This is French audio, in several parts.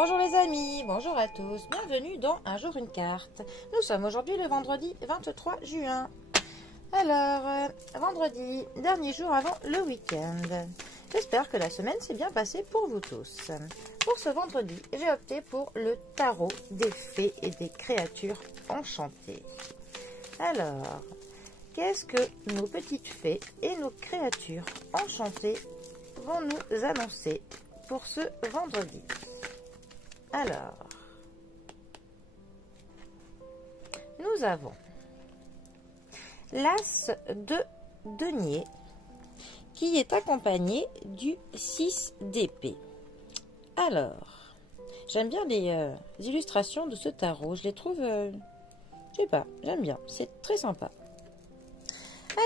Bonjour les amis, bonjour à tous, bienvenue dans Un jour une carte. Nous sommes aujourd'hui le vendredi 23 juin. Alors, vendredi, dernier jour avant le week-end. J'espère que la semaine s'est bien passée pour vous tous. Pour ce vendredi, j'ai opté pour le tarot des fées et des créatures enchantées. Alors, qu'est-ce que nos petites fées et nos créatures enchantées vont nous annoncer pour ce vendredi? Alors, nous avons l'As de denier qui est accompagné du 6 d'épée. Alors, j'aime bien les illustrations de ce tarot. Je les trouve, je sais pas, j'aime bien. C'est très sympa.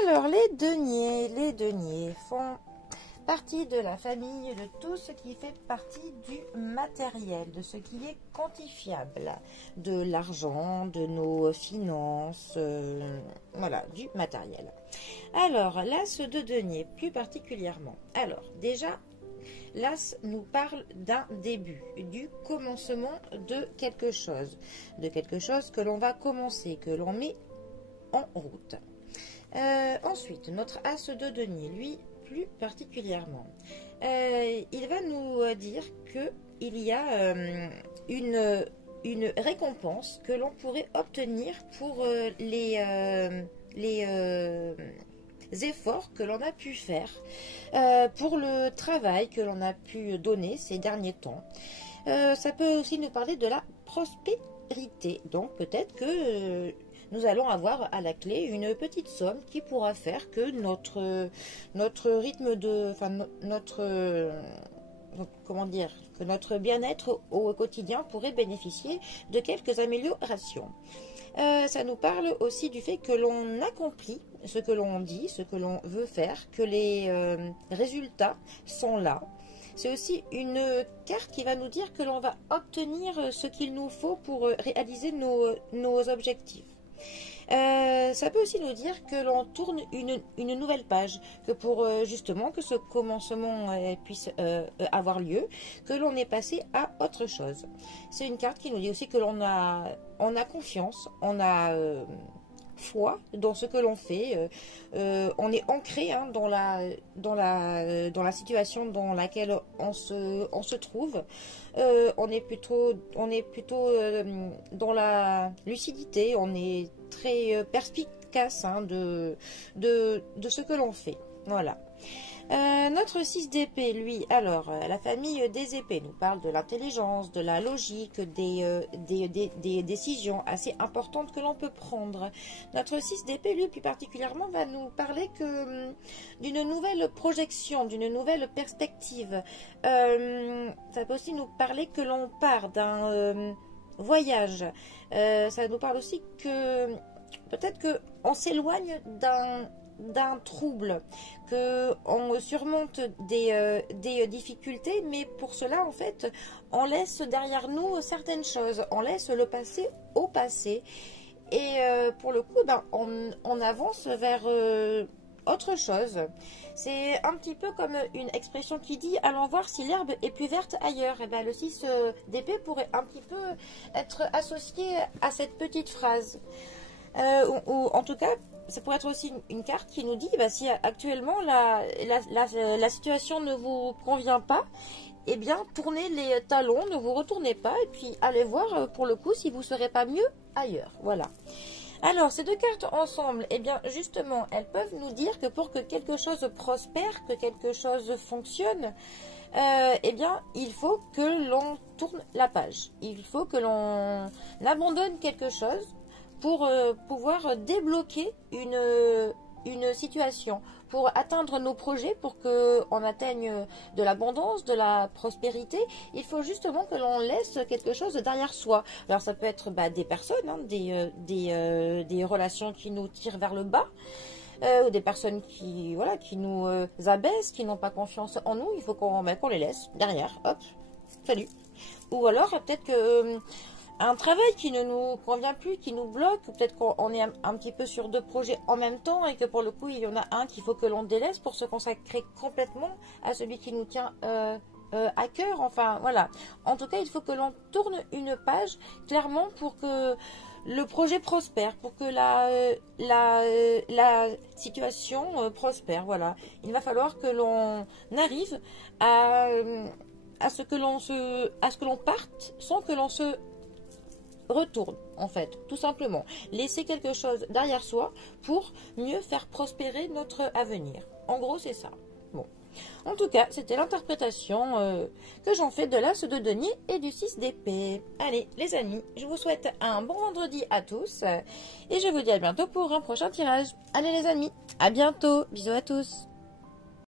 Alors, les deniers font partie de la famille de tout ce qui fait partie du matériel, de ce qui est quantifiable, de l'argent, de nos finances, voilà, du matériel. Alors, l'As de denier, plus particulièrement. Alors, déjà, l'As nous parle d'un début, du commencement de quelque chose que l'on va commencer, que l'on met en route. Ensuite, notre As de denier, lui, plus particulièrement, il va nous dire qu'il y a une récompense que l'on pourrait obtenir pour les efforts que l'on a pu faire, pour le travail que l'on a pu donner ces derniers temps. Ça peut aussi nous parler de la prospérité. Donc peut-être que nous allons avoir à la clé une petite somme qui pourra faire que notre rythme de, enfin comment dire, que notre bien-être au quotidien pourrait bénéficier de quelques améliorations. Ça nous parle aussi du fait que l'on accomplit ce que l'on dit, ce que l'on veut faire, que les résultats sont là. C'est aussi une carte qui va nous dire que l'on va obtenir ce qu'il nous faut pour réaliser nos objectifs. Ça peut aussi nous dire que l'on tourne une nouvelle page, que pour justement que ce commencement puisse avoir lieu, que l'on est passé à autre chose. C'est une carte qui nous dit aussi que on a confiance, on a foi dans ce que l'on fait, on est ancré dans la situation dans laquelle on se trouve. On est plutôt dans la lucidité, on est très perspicace de ce que l'on fait. Voilà. Notre 6 d'épée, lui, alors, la famille des épées nous parle de l'intelligence, de la logique, des décisions assez importantes que l'on peut prendre. Notre 6 d'épée, lui, plus particulièrement, va nous parler d'une nouvelle projection, d'une nouvelle perspective. Ça peut aussi nous parler que l'on part d'un voyage. Ça nous parle aussi que peut-être qu'on s'éloigne d'un trouble, qu'on surmonte des difficultés, mais pour cela, en fait, on laisse derrière nous certaines choses, on laisse le passé au passé, et pour le coup, on avance vers autre chose. C'est un petit peu comme une expression qui dit « allons voir si l'herbe est plus verte ailleurs ». Et bien, le 6 d'épée pourrait un petit peu être associé à cette petite phrase. Ou en tout cas, ça pourrait être aussi une carte qui nous dit si actuellement la situation ne vous convient pas, eh bien tournez les talons, ne vous retournez pas et puis allez voir pour le coup si vous ne serez pas mieux ailleurs. Voilà. Alors, ces deux cartes ensemble, eh bien justement, elles peuvent nous dire que pour que quelque chose prospère, que quelque chose fonctionne, eh bien, il faut que l'on tourne la page. Il faut que l'on abandonne quelque chose pour pouvoir débloquer une situation, pour atteindre nos projets, pour qu'on atteigne de l'abondance, de la prospérité. Il faut justement que l'on laisse quelque chose derrière soi. Alors ça peut être des personnes, des relations qui nous tirent vers le bas, ou des personnes qui nous abaissent, qui n'ont pas confiance en nous. Il faut qu'on les laisse derrière, hop, salut. Ou alors peut-être que un travail qui ne nous convient plus, qui nous bloque, peut-être qu'on est un petit peu sur deux projets en même temps et que pour le coup il y en a un qu'il faut que l'on délaisse pour se consacrer complètement à celui qui nous tient à cœur. Enfin, voilà. En tout cas, il faut que l'on tourne une page clairement pour que le projet prospère, pour que la situation prospère. Voilà. Il va falloir que l'on arrive à ce que l'on parte sans que l'on se retourne, en fait, tout simplement. Laisser quelque chose derrière soi pour mieux faire prospérer notre avenir. En gros, c'est ça. Bon. En tout cas, c'était l'interprétation que j'en fais de l'as de denier et du 6 d'épée. Allez, les amis, je vous souhaite un bon vendredi à tous et je vous dis à bientôt pour un prochain tirage. Allez les amis, à bientôt. Bisous à tous.